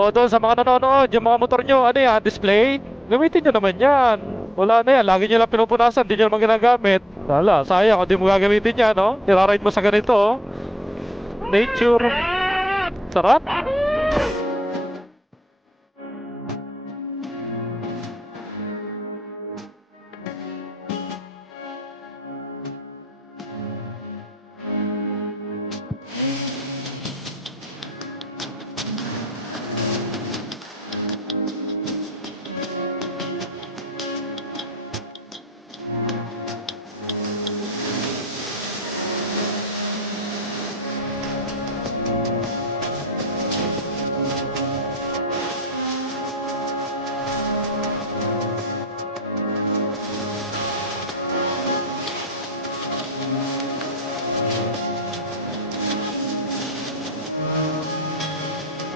O doon sa mga nanonood, yung mga motor nyo, ano yan, display? Gamitin nyo naman yan. Wala na yan, lagi nyo lang pinupunasan, di nyo naman ginagamit. Wala, sayang, kung di mo gagamitin yan, oh. no? Niraride mo sa ganito, oh. Nature. Sarap.